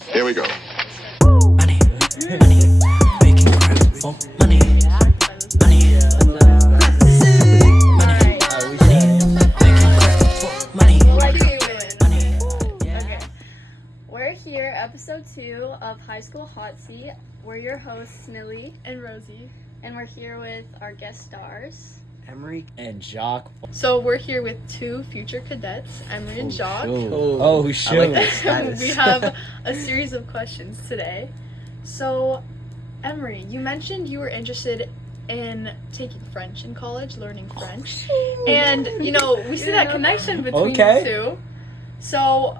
Here we go. Money, money, making crap for money, money, Okay. We're here, episode 2 of High School Hot Seat. We're your hosts, Millie and Rosie. and we're here with our guest stars. Emry and Jacques. So we're here with 2 future cadets, Emry and Jacques. Oh, shoot. I like that. We have a series of questions today. So, Emry, you mentioned you were interested in taking French in college, learning French. And, we see that connection between the two. So,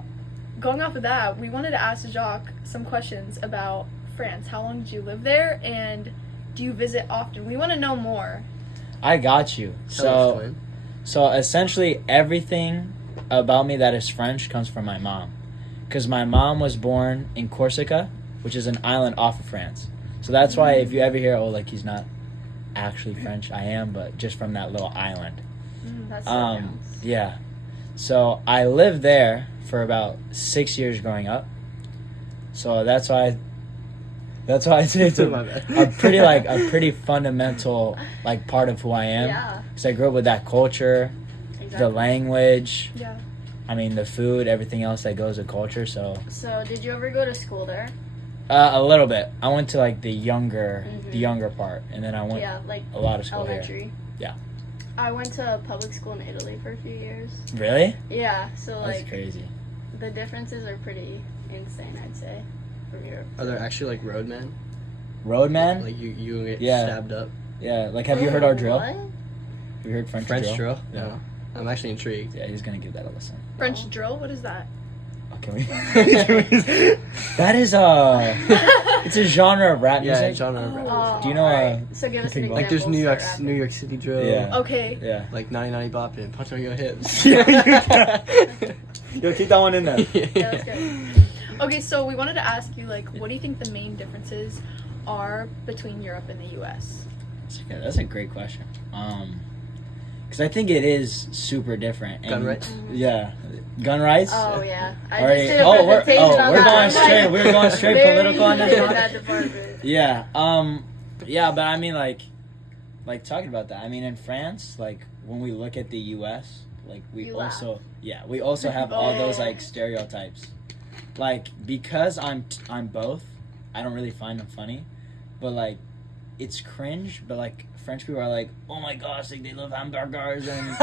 going off of that, we wanted to ask Jacques some questions about France. How long did you live there, and do you visit often? We want to know more. I got you. So essentially everything about me that is French comes from my mom. Because my mom was born in Corsica, which is an island off of France. So that's why if you ever hear, he's not actually French, I am, but just from that little island. That's so counts. Yeah. So I lived there for about 6 years growing up. So that's why I say it's a pretty fundamental part of who I am. Yeah. Because I grew up with that culture, the language, Yeah. the food, everything else that goes with culture. So did you ever go to school there? a little bit. I went to the younger part, and then I went a lot of school elementary. here. Yeah. I went to public school in Italy for a few years. Really? Yeah, so That's crazy. the differences are pretty insane, I'd say, from Europe. Are there actually roadmen? Roadman? You get Yeah. stabbed up? Yeah. Have you heard our drill? What? Have you heard French drill? Yeah. No. I'm actually intrigued. Yeah, he's gonna give that a listen. French drill? What is that? Oh, can we? That is it's a genre of rap music. Yeah, genre of rap. Oh, Do you know, alright. So give us an example. There's New York City drill. Yeah. Okay. Yeah. 90 bopping, punch on your hips. Yo, keep that one in there. Yeah, that's good. Okay, so we wanted to ask you, what do you think the main differences are between Europe and the U.S.? That's a great question. Because I think it is super different. Gun rights? Yeah. Gun rights? Oh, yeah. I Already. just did a presentation on We're that. going straight. We're going straight Very political on in this. that department. Yeah. Yeah, but I mean, talking about that. I mean, in France, when we look at the U.S., we You laugh. also have all those stereotypes. Because I'm both, I don't really find them funny, but it's cringe. But French people are oh my gosh, they love hamburgers and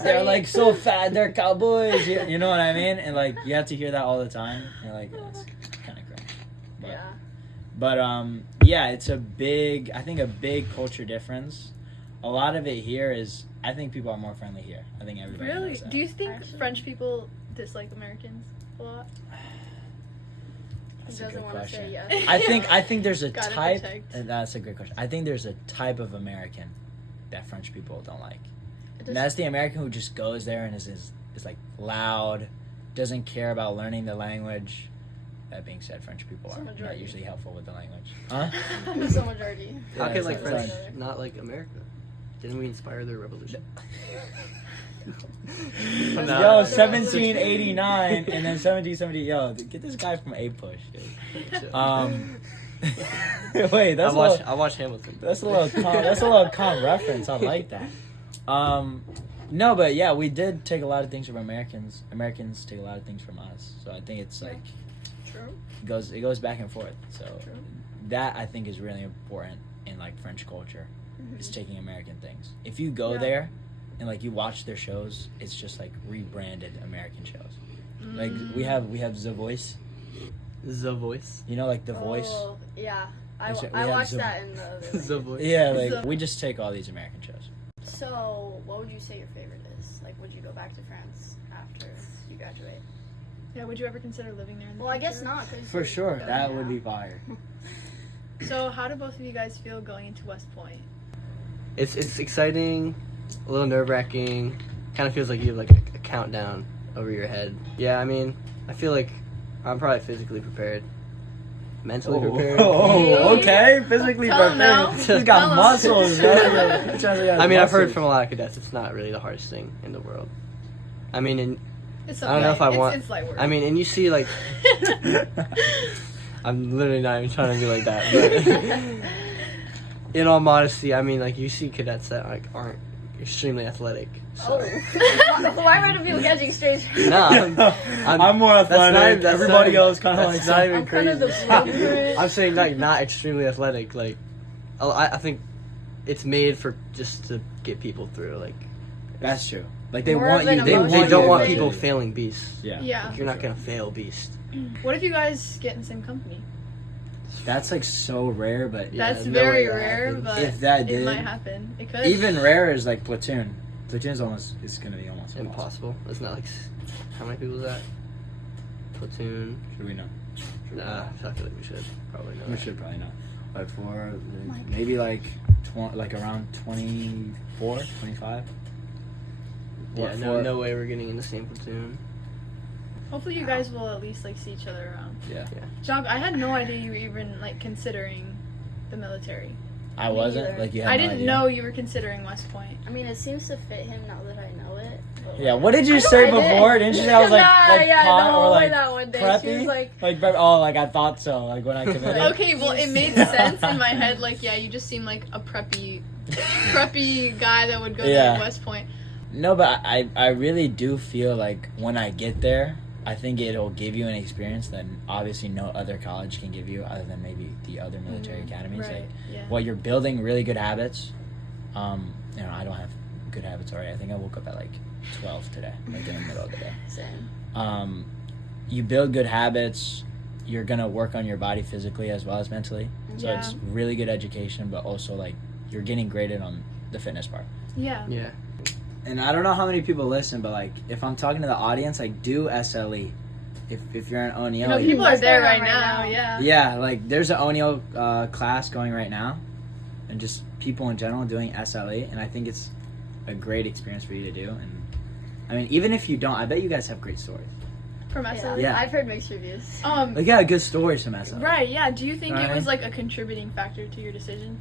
they're so fat, they're cowboys. You know what I mean? And you have to hear that all the time. You're that's kind of cringe. But, Yeah. But yeah, it's a big culture difference. A lot of it here is, I think people are more friendly here. I think everybody Really? knows that. Do you think Actually. French people dislike Americans a lot? That's He a good doesn't want to question. say yes. I think there's a Gotta type. protect. And that's a great question. I think there's a type of American that French people don't like. It And that's the American who just goes there and is loud, doesn't care about learning the language. That being said, French people It's are a not majority. usually helpful with the language. Huh? It's a majority. How Yeah, can it's French like- not like America? Didn't we inspire their revolution? Yo, No. 1789 and then 1770. Yo, get this guy from A Push. Dude. Wait, I watched Hamilton. That's a little com reference. I like that. No, but yeah, we did take a lot of things from Americans. Americans take a lot of things from us. So I think it's True. it goes back and forth. So that I think is really important in French culture. Is taking American things. If you go there and you watch their shows, it's just rebranded American shows. We have The Voice. The Voice. You know, The Voice. Oh, yeah. I We have watched Zoom. that in the other The Voice. Yeah, we just take all these American shows. So, what would you say your favorite is? Would you go back to France after you graduate? Yeah, would you ever consider living there in the Well, I future? guess not. 'Cause For you're sure, going that now. would be fire. So, how do both of you guys feel going into West Point? It's exciting, a little nerve-wracking. Kind of feels like you have a countdown over your head. Yeah, I mean, I feel like I'm probably physically prepared, mentally prepared. Oh, okay. Physically Tell him now. prepared. He's got Tell him. muscles, man. I mean, I've heard from a lot of cadets it's not really the hardest thing in the world. I mean, It's I don't know if I want. It's light work. I mean, and you see like, I'm literally not even trying to be like that. But in all modesty, I mean, like you see cadets that like aren't extremely athletic. So. Oh. Why random people catching straight? No, I'm more athletic. Everybody else kind of like. That's not even I'm kind of crazy. the blueprint. I'm saying like not extremely athletic. Like, I think it's made for just to get people through. Like, That's true. Like they More want of an you. they emotional don't want thing. people failing beasts. Yeah. yeah. Like, you're not gonna fail beast. What if you guys get in the same company? That's like so rare, but Yeah, That's no very way that rare, happens. but If that it did- might happen. It could. even rare is like platoon. Platoon's almost. It's gonna be almost Impossible. It's not like how many people is that? Platoon. Should we know? Nah, I feel like we should probably know. We that. should probably know. Like for maybe like like around 24, 25. Yeah, What, no, for- no way we're getting in the same platoon. Hopefully, you guys will at least like see each other around. Yeah. Jacques, I had no idea you were even like considering the military. I wasn't either. like you. Had I no didn't idea. know you were considering West Point. I mean, it seems to fit him now that I know it. But Yeah. What did you say before? Didn't you say I was like nah, like yeah, pot the or whole way like that one day she preppy? was like, Like I thought so. Like when I committed. Okay, well, it made sense in my head. Like, yeah, you just seem like a preppy guy that would go Yeah. to West Point. No, but I really do feel like when I get there, I think it'll give you an experience that obviously no other college can give you, other than maybe the other military academies. Right. Like, Yeah. well, you're building really good habits. You know, I don't have good habits already. I think I woke up at like 12 today, like in the middle of the day. same. You build good habits. You're gonna work on your body physically as well as mentally. So Yeah. it's really good education, but also like you're getting graded on the fitness part. Yeah. Yeah. And I don't know how many people listen, but like if I'm talking to the audience, like do SLE. If you're an O'Neill, You know, like, people are That's there going right on right now. now. Yeah. yeah, like there's an O'Neill class going right now, and just people in general doing SLE, and I think it's a great experience for you to do. And I mean, even if you don't, I bet you guys have great stories. From Yeah. SLE. Yeah. I've heard mixed reviews. Like yeah, good stories from SLE. Right. Yeah. Do you think it Right. was like a contributing factor to your decision?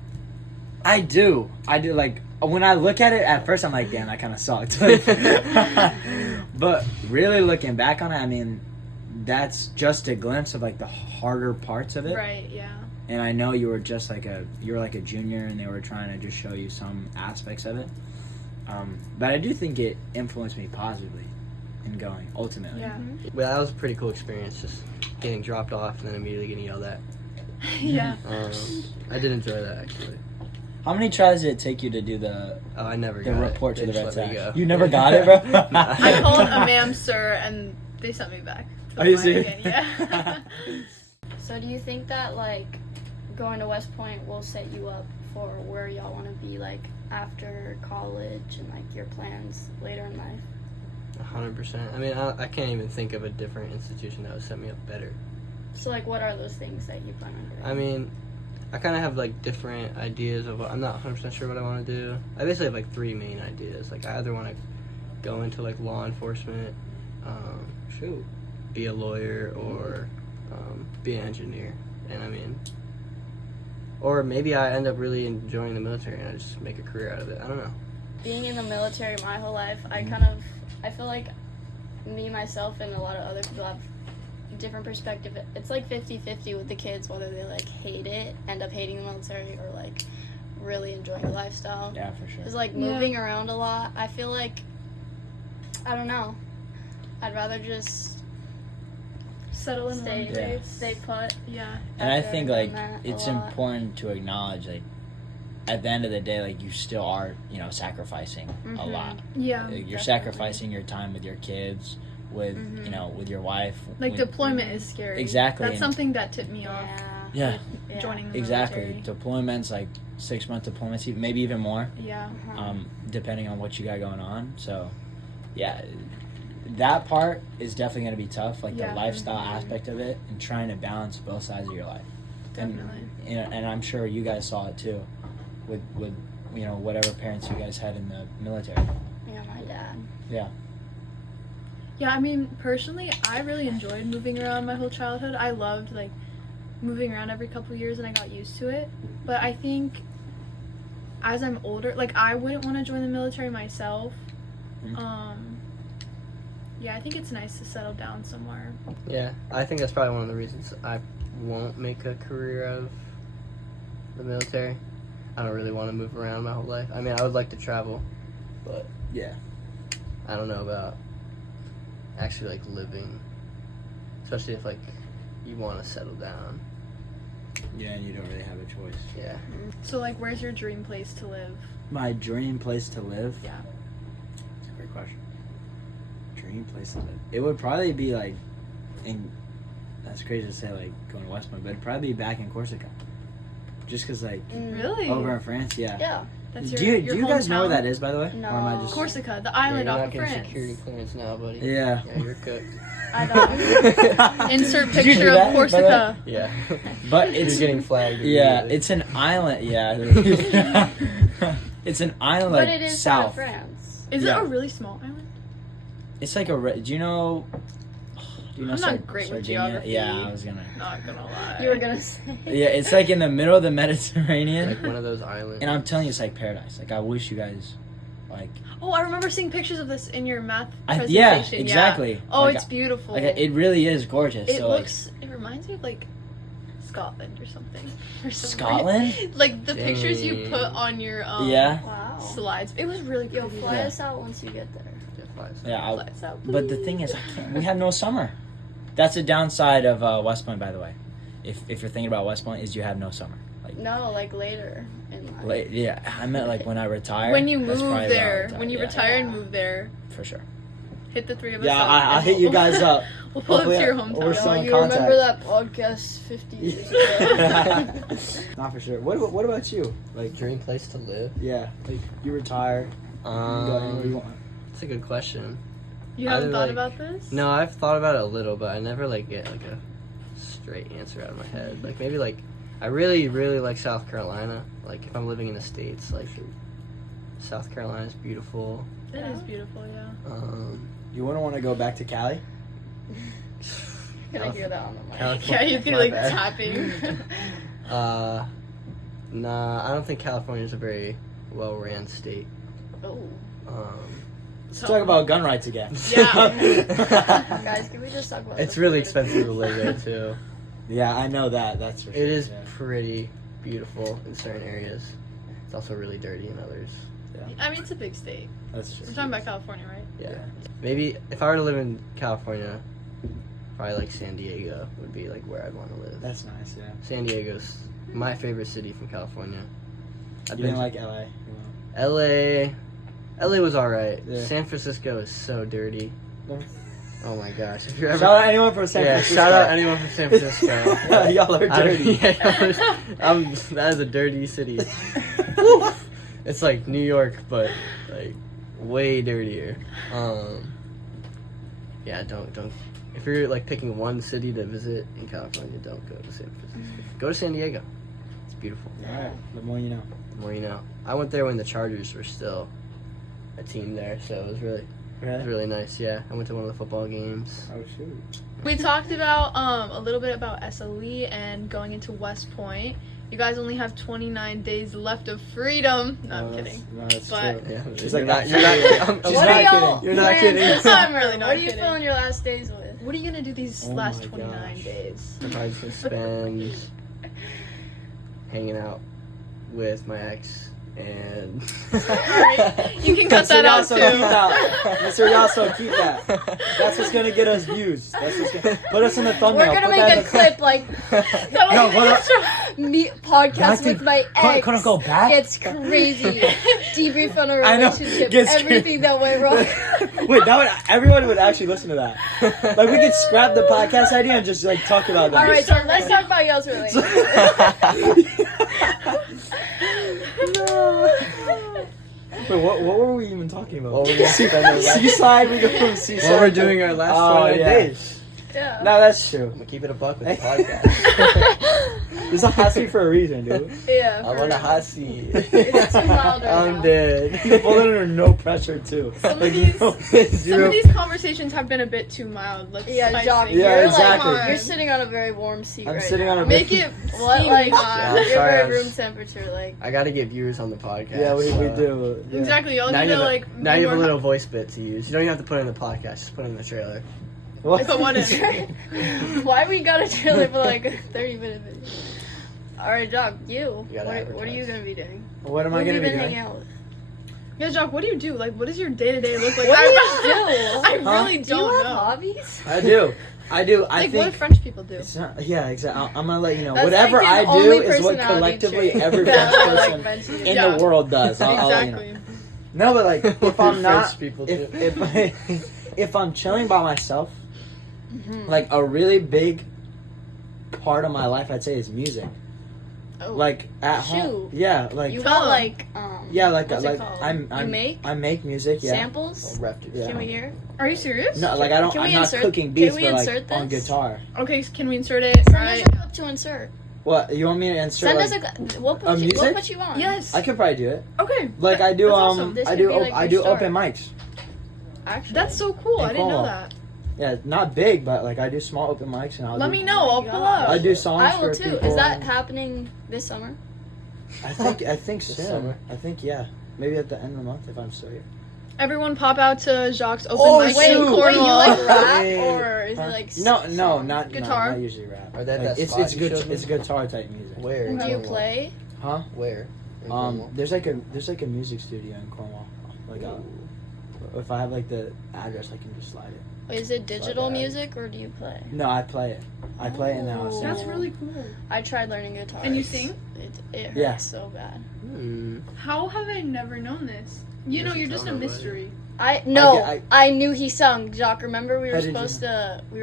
I do. Like when I look at it at first, I'm like, damn, that kind of sucked. But really looking back on it, I mean, that's just a glimpse of like the harder parts of it. Right. Yeah. And I know you were just like a junior, and they were trying to just show you some aspects of it. But I do think it influenced me positively in going ultimately. Yeah. Well, that was a pretty cool experience, just getting dropped off and then immediately getting yelled at. Yeah. I did enjoy that actually. How many tries did it take you to do the Oh, I never got report it. to the They red just let me Sox? go. You never got it, bro? I called a ma'am, sir, and they sent me back. to Are you the line serious? again. Yeah. So do you think that like going to West Point will set you up for where y'all want to be like after college and like your plans later in life? 100%. I mean, I can't even think of a different institution that would set me up better. So like what are those things that you plan on doing? I mean, I kind of have like different ideas of what I'm not 100% sure what I want to do. I basically have like three main ideas. Like I either want to go into like law enforcement, be a lawyer, or be an engineer. And I mean, or maybe I end up really enjoying the military and I just make a career out of it. I don't know. Being in the military my whole life, I feel like me, myself, and a lot of other people have different perspective. It's like 50-50 with the kids, whether they like hate it, end up hating the military, or like really enjoying the lifestyle. Yeah, for sure. It's like moving around a lot. I feel like, I don't know, I'd rather just Settle in one place. stay put. Yeah. And I after think I've like done that a it's lot. important to acknowledge like at the end of the day, like you still are, you know, sacrificing a lot. Yeah. Like, you're Definitely. sacrificing your time with your kids, with you know, with your wife. Like with, deployment is scary. Exactly. That's something that tipped me off. Yeah, Yeah. Joining the exactly. military. Deployments like 6-month deployments, maybe even more, Yeah. depending on what you got going on. So, yeah, that part is definitely going to be tough. Like Yeah. the lifestyle aspect of it, and trying to balance both sides of your life. Definitely. And I'm sure you guys saw it too, with you know whatever parents you guys had in the military. Yeah, my dad. Yeah. Yeah, I mean, personally, I really enjoyed moving around my whole childhood. I loved, like, moving around every couple of years, and I got used to it. But I think as I'm older, like, I wouldn't want to join the military myself. Mhm. Yeah, I think it's nice to settle down somewhere. Yeah, I think that's probably one of the reasons I won't make a career out of the military. I don't really want to move around my whole life. I mean, I would like to travel, but Yeah. I don't know about actually like living, especially if like you want to settle down. Yeah, and you don't really have a choice. Yeah. So, like, where's your dream place to live? My dream place to live? Yeah. That's a great question. Dream place to live. It would probably be like, that's crazy to say, like going to West Point, but it'd probably be back in Corsica. Just because, like, Really? over in France, yeah. Yeah. That's Do you guys know where hometown? that is, by the way? No. Or am I just... Corsica, the Yeah, island you're off not of getting France. security clearance now, buddy. Yeah. Yeah, you're cooked. I don't. Insert Did you do picture that, by of the Corsica. Yeah. But You're it's getting flagged. Yeah, immediately. it's an island. Yeah. It's an island But like it is part of south. France. Is Yeah. it a really small island? It's like a. Do you know? I'm not great with geography. Yeah, I was gonna. Not gonna lie. You were gonna say. Yeah, it's like in the middle of the Mediterranean, like one of those islands. and I'm telling you, it's like paradise. Like I wish you guys, like. Oh, I remember seeing pictures of this in your math Yeah, presentation. exactly. Oh, Like, it's beautiful. Like it really is gorgeous. It so looks. It reminds me of like Scotland or something. Or something. Scotland? Like the pictures you put Dang. on your Yeah. Wow. slides. It was really Yo, pretty. fly Yeah. us out once you get there. Yeah, flies. Yeah, Lights out, but the please. thing is, I can't. We have no summer. That's a downside of West Point, by the way. If you're thinking about West Point, is you have no summer. Like, No, like later in life. yeah, I meant like when I retire. when you that's move probably when I'll there, retire, when you yeah, retire and Yeah. move there, for sure. hit the three of us Yeah, up. I'll and hit you guys up. We'll pull up to Hopefully your we're hometown. still Yo, in you contact. remember that podcast 50 years ago? Not for sure. What about you? Like, Dream place to live? yeah, like you retire, you can go anywhere you want. That's a good question. You haven't Either, thought like- about this? No, I've thought about it a little, but I never like get like a straight answer out of my head. Like maybe like I really like South Carolina. Like if I'm living in the States, like South Carolina is beautiful. It is beautiful, yeah. You wouldn't want to go back to Cali? Can I hear that on the mic? California- Yeah, he's gonna my like bad. tapping. Nah, I don't think California is a very well ran state. Oh. Let's talk about gun rights again. Guys, can we just talk about It's the really food? expensive to live there too. Yeah, I know that. That's for sure. It is Yeah. pretty beautiful in certain areas. It's also really dirty in others. I mean, it's a big state. That's true. We're talking about California, right? Yeah. Maybe if I were to live in California, probably like San Diego would be like where I'd want to live. That's nice. Yeah. San Diego's my favorite city from California. I've You been didn't to like LA? LA was alright. Yeah. San Francisco is so dirty. No. Oh my gosh. If you're ever Shout out anyone from San yeah, Francisco. shout out anyone from San Francisco. Y'all are I don't- dirty. yeah, that is a dirty city. It's like New York, but like way dirtier. Yeah, don't. If you're like picking one city to visit in California, don't go to San Francisco. Go to San Diego. It's beautiful. All right. The more you know. The more you know. I went there when the Chargers were still a team there, so it was really nice. Yeah, I went to one of the football games. Oh shoot. We talked about a little bit about SLE and going into West Point. You guys only have 29 days left of freedom. No, I'm kidding. No, that's But- true. Yeah, She's you're like, not. You're not. I'm She's What not are y'all kidding. You're not plans kidding. for I'm really summer? not What are you kidding. filling your last days with? What are you gonna do these Oh last my 29 gosh. days? I'm probably just gonna spend hanging out with my ex and. You can cut that out Mr. too. Yasso, keep that. Mr. Yasso, keep that. That's what's gonna get us views. That's what's gonna put us in the thumbnail. We're gonna Put that make in a the- clip like No, what me podcast with my ex. Couldn't go back. It's crazy. Debrief on our I know. relationship. Gets Everything that went wrong. Wait, that would everyone would actually listen to that. Like we could scrap the podcast idea and just like talk about that. All right, so let's talk about y'all's relationship. Wait, what were we even talking about? What we're gonna spend our last- Seaside. We go from seaside. What we're doing our last 29 yeah. days. Yeah. No, that's true. I'm gonna keep it a buck with the podcast. It's a hot seat for a reason, dude. Yeah. I'm on a hot seat. It's too mild right I'm now. dead. You're pulling under no pressure too. Some of Like, these- no, Some zero. of these conversations have been a bit too mild. Let's Yeah, spice Jacques, things Yeah, you're exactly. like you're sitting on a very warm seat I'm right sitting now. on a Make it What, steamy like, hot. Yeah. you're Sorry, I very was- room temperature, like. I gotta get viewers on the podcast. Yeah, we so- do. Yeah. Exactly. Y'all Now need you to have, like. now be you have a more- little voice bit to use. You don't even have to put it in the podcast. Just put it in the trailer. What? Put one in. Why we gotta trailer for like a 30-minute video? Alright, Jacques, You gotta what are you advertise. gonna be doing? What am Who I have gonna you be been hanging doing? out with? Yeah, Jacques, what do you do? Like, what does your day to day look like? What do I you do? really Do don't you have know. hobbies? I do. I Like, think. what do French people do? It's not, yeah, exactly. I'm gonna let you know. That's Whatever like I an do only is what personality collectively trait every that French I, like, person mentioned. in Yeah. the world does. I'll let you know. Exactly. No, but like if I'm not, French people if I'm chilling by myself, Mhm. like a really big part of my life, I'd say is music. Oh. Like at home, Shoot. yeah, like You Tell got 'em. like yeah, like what's it like called? I'm You make I make music, yeah. samples? Ref dude. Yeah. Can we hear? Are you serious? No, like I don't. Can we I'm not insert- cooking can beats, we but like insert on this? guitar. Okay, can we insert it? Send Right. us a clip to insert. What you want me to insert? Send Like, us what put a you music? what put you on? Yes. I could probably do it. Okay. Like I do. That's awesome. This I could do. be, like, I your do start. open mics. Actually. That's so cool. I didn't know Cool. that. Yeah, not big, but like I do small open mics, and I'll Let do, me know. I'll my pull gosh. up. I do songs I will for too. people. Is that and- happening this summer? I think This soon. summer? I think yeah. Maybe at the end of the month if I'm still here. Everyone pop out to Jacques' open Oh, mic wait, in shoot. Wait, you Cornwall. like rap Hey. or is Huh? it like No, song? not Guitar? Not usually rap. Or that Like, spot it's you good. showed me? It's guitar type music. Where? in Do you Cornwall? play? Huh? Where? In Cornwall? There's like a music studio in Cornwall. Like if I have like the address, I can just slide it. Is it digital that. music or do you play? No, I play it. I play it and then I'll sing. That's it. really cool. I tried learning guitar. And you sing? It hurts Yeah. so bad. Hmm. How have I never known this? You You know, should you're just a tell nobody. mystery. I knew he sung. Jacques, remember we How were did you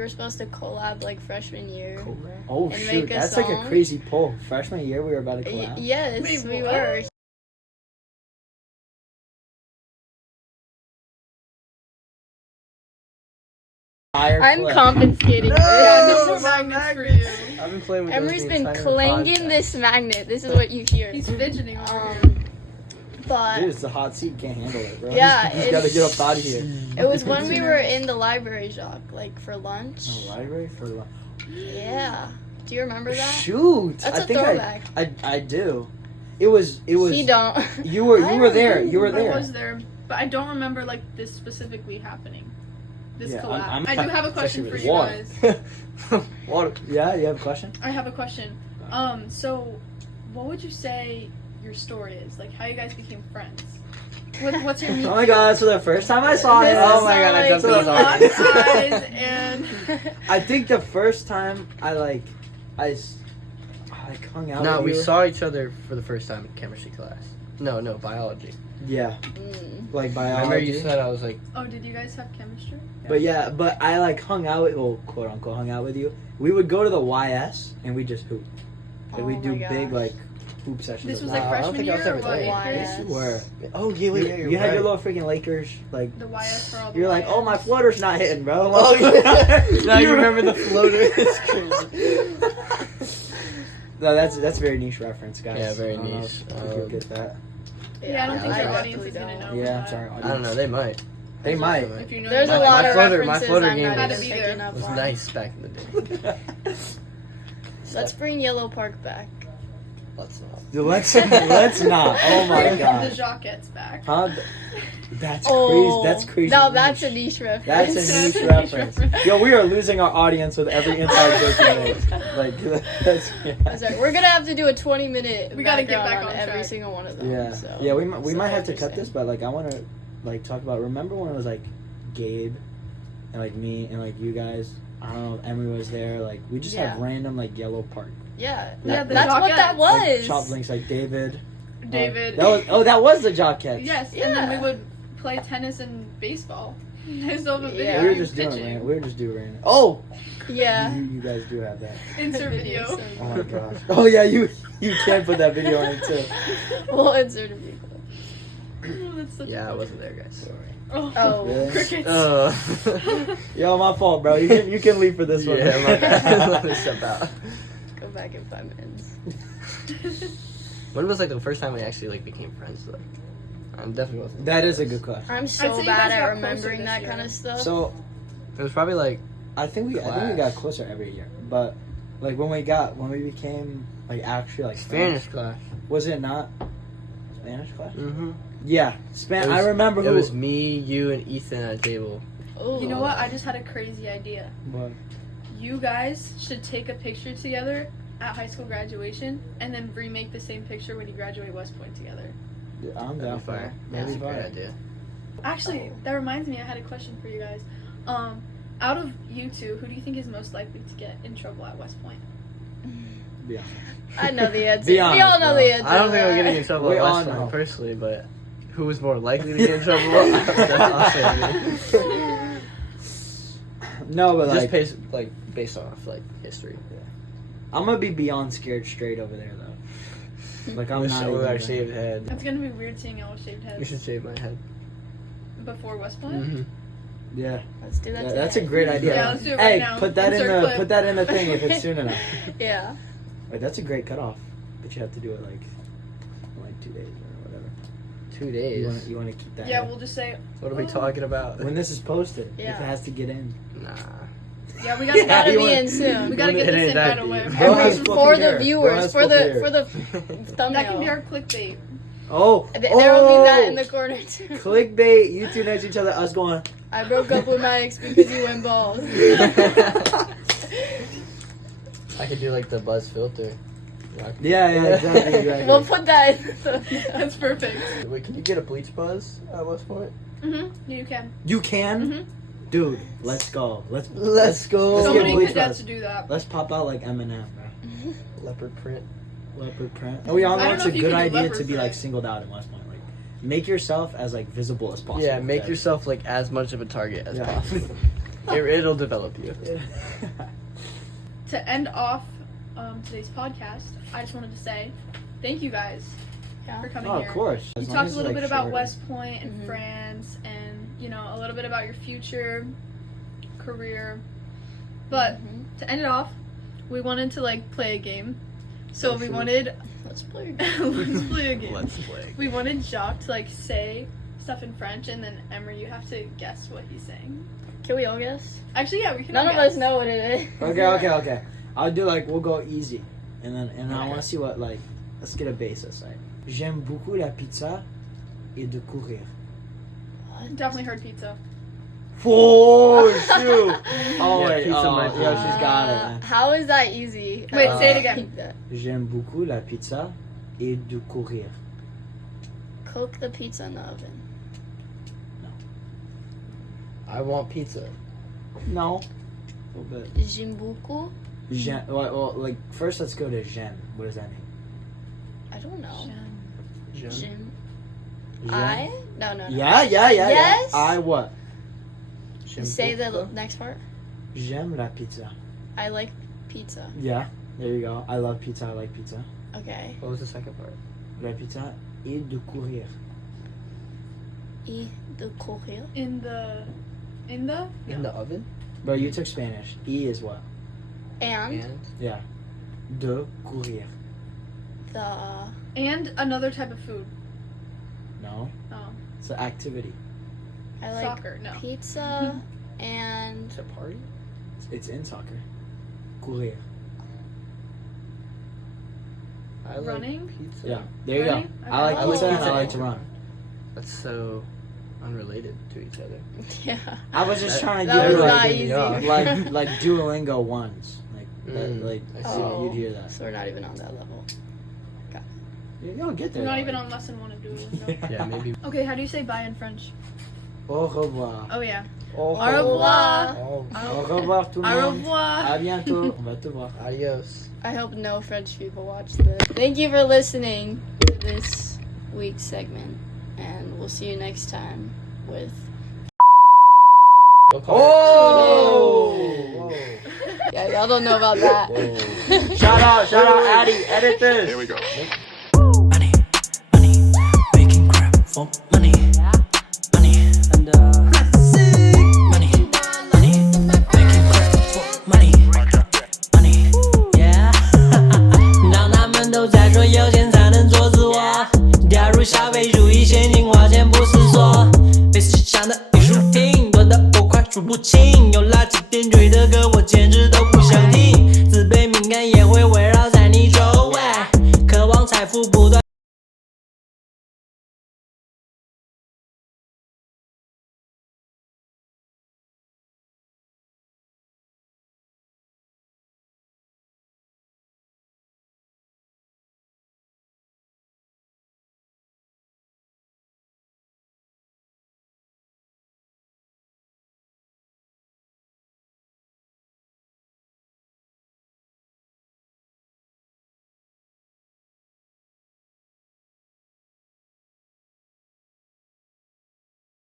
supposed to collab like freshman year. Oh And shoot, make a that's like a song? crazy pull. Freshman year, we were about to collab. Yes, Wait, we what? were. Higher I'm play. confiscating. No! this. Yeah, this Oh, is my magnets for you. I've been playing with Emery's those the been entire clanging podcast. this magnet. This is what you hear. He's fidgeting over here. But Dude, it's the hot seat. Can't handle it, bro. Yeah, he's got to it's- get up out of here. it was when we were in the library, Jacques, like for lunch. Oh, library for lunch. Yeah. Do you remember that? Shoot, That's I a think throwback. I do. It was. He don't. You were I there. don't You were I there. was there, but I don't remember like this specifically happening. This Yeah, collab. I'm- I do have a it's question actually for you water. guys. Water. Yeah, you have a question? I have a question. So what would you say your story is? Like how you guys became friends? What's your Oh my god, so the first time I saw This him. is Oh my god, I like jumped in his locked arms. eyes and I think the first time I hung out No, with we you. saw each other for the first time in chemistry class. No, biology. Yeah, Mm. like I biology. remember you said I was like, oh, did you guys have chemistry? But I like hung out with, well, quote unquote, hung out with you. We would go to the YS and we just hoop. Like we Oh do my big gosh. like hoop sessions. This was at like night. I don't freshman think I was year or ever what? there. Why? Yes, you were. Yes. Oh yeah, Yeah, you're you had your right. little freaking Lakers like. The YS for all the You're like, YS. oh, my floater's not hitting, bro. oh yeah. Now you remember the floater. It's crazy. No, that's very niche reference, guys. Yeah, very I don't know niche. if you'll get that. Yeah, I don't think I your definitely audience is gonna know. Yeah, I'm that. sorry. I don't know. They might. They might. If you know There's your a My- lot my of floater- my references floater I'm game not was- even picking up It was on. nice back in the day. Let's bring Yellow Park back. Let's not. Let's not. Oh my The god. Jacquette's back. Huh? That's Oh, crazy. That's crazy. No, that's a niche. niche reference. That's a That's niche a niche reference. reference. Yo, we are losing our audience with every inside joke we make. Like, that's, That's right. We're gonna have to do a 20-minute. We gotta get background back on on every track. single one of them. yeah. So. Yeah, we might have to cut interesting. this, but like, I want to like talk about. Remember when it was like Gabe and like me and like you guys? I don't know if Emry was there. Like, we just Yeah. have random like yellow park. Yeah, Yeah, the that's what that Jacquettes. was. Like, chopped links like David. David. That was the Jacquettes. Yes, and Yeah. then we would play tennis and baseball. I still have a video. Yeah. We were of you just doing pitching. random. We were just doing random. Oh, Yeah. you guys do have that. Insert video. Oh my gosh. Oh yeah, you can put that video on it too. We'll insert a few clips. Oh, that's such Yeah, a I wasn't there, guys. Sorry. Oh. Really? Crickets. Yo, my fault, bro. You can leave for this one. Yeah, my bad. Let me step out. Go back in 5 minutes. When was like the first time we actually like became friends though? I definitely wasn't. That is a good question. I'm I'd so say you bad guys at got remembering closer that this kind year. of stuff. So It was probably like I think we got closer every year, but like when we became like actually like Spanish friends, class. was it not Spanish class? Mm-hmm. Yeah, I remember It who. was me, you, and Ethan at a table. Ooh. You know what? I just had a crazy idea. What? You guys should take a picture together at high school graduation and then remake the same picture when you graduate West Point together. I'm That'd down be for fire. it. That's Maybe a great fire. idea. Actually, that reminds me, I had a question for you guys. Out of you two, who do you think is most likely to get in trouble at West Point? Yeah. I know the answer. Be We all honest, know bro. the answer. I don't think to I'm getting in that. trouble We at all West know. Point personally, but who was more likely to get in trouble? I'll say me. No, but Just like based off like history. I'm gonna be beyond scared straight over there though. Like I'm With not with even our gonna- shaved head. It's gonna be weird seeing y'all with shaved You heads should shave my head. before West Point. Mm-hmm. Yeah, Let's do that. yeah, that's a today. great idea. Yeah, let's do it right hey, now. put that Insert in the clip. thing if it's soon enough. Yeah. Wait, that's a great cutoff, but you have to do it like 2 days or whatever. 2 days. You wanna keep that? Yeah, we'll just say, What are we talking about? when this is posted, Yeah. if it has to get in. Nah. yeah, we It's gotta gotta you be wanna- in soon. we gotta get It this ain't in that right away. deep. Bro has For fluffy the hair. Bro viewers, has for the fluffy hair. thumbnail. That can be our clickbait. Oh, There will be that in the corner too. clickbait. You two next to each other. Us going. I broke up with my ex because he went bald. I could do like the buzz filter. Yeah, exactly. We'll put that in the thumbnail. That's perfect. Wait, can you get a bleach buzz at West Point? Mm-hmm. You can. You can, Mhm. dude. Let's go. Let's go. Let's So get many bleach cadets buzz. do that. Let's pop out like Eminem, bro. Leopard print. Leopard print. And we all I know don't it's know a if you good can do idea leopard to be like print. singled out in West Point. Like, make yourself as like visible as possible. Yeah, make Okay? yourself like as much of a target as Yeah. possible. It'll develop you. To end off today's podcast, I just wanted to say thank you guys for coming Oh, here. of course. You As long talked as a little it's, bit like, about shorter. West Point and Mhm. France, and a little bit about your future career. But Mhm. to end it off, we wanted to like play a game. So we Sure. wanted Let's play. let's play a game. Let's play. We wanted Jacques to like say stuff in French, and then Emry, you have to guess what he's saying. Can we all guess? Actually, yeah, we can. None all of guess. us know what it is. Okay. I'll do like we'll go easy, and I Okay. want to see what like. Let's get a basis. Like, j'aime beaucoup la pizza et de courir. Definitely heard pizza. Oh shoot! Oh Yeah, wait, pizza oh, might be- yeah, she's got it. Man. How is that easy? Wait, I say it don't again. think that. J'aime beaucoup la pizza et de courir. Cook the pizza in the oven. I want pizza. No. A little bit. J'aime beaucoup. J'aime. Well, like first, let's go to j'aime. What does that mean? I don't know. J'aime. J'aime. J'aime? I? No. Yeah. Yes? I what? J'aime Say the beaucoup. next part. J'aime la pizza. I like pizza. Yeah. There you go. I love pizza. I like pizza. Okay. What was the second part? La pizza et de courir. Y de courir. In the. In the oven? Bro, you took Spanish. E is what? And Yeah. De courir. the And another type of food. No. Oh, It's an activity. I like soccer. No. pizza and It's a party? It's in soccer. Courir. I like Running? pizza. Yeah. There you Running? go. I like Okay. pizza and I Oh. like to run. That's so unrelated to each other. yeah. I was just trying to That give was you not like, easy. like Duolingo ones. Like that, like I so see. Oh. you'd hear that. So we're not even on that level. You'll get there. We're not though, even like- on lesson 1 of Duolingo. Yeah, maybe. Okay, how do you say bye in French? Au revoir. Oh yeah. Au revoir. Au revoir tout le Au monde. revoir. À bientôt. On va te voir. Adios. I hope no French people watch this. Thank you for listening to this week's segment, and we'll see you next time with. Oh! Yeah, y'all don't know about that. Whoa. Shout out, Addie. Edit this. Here we go. Money, making crap for money. Money. And people change.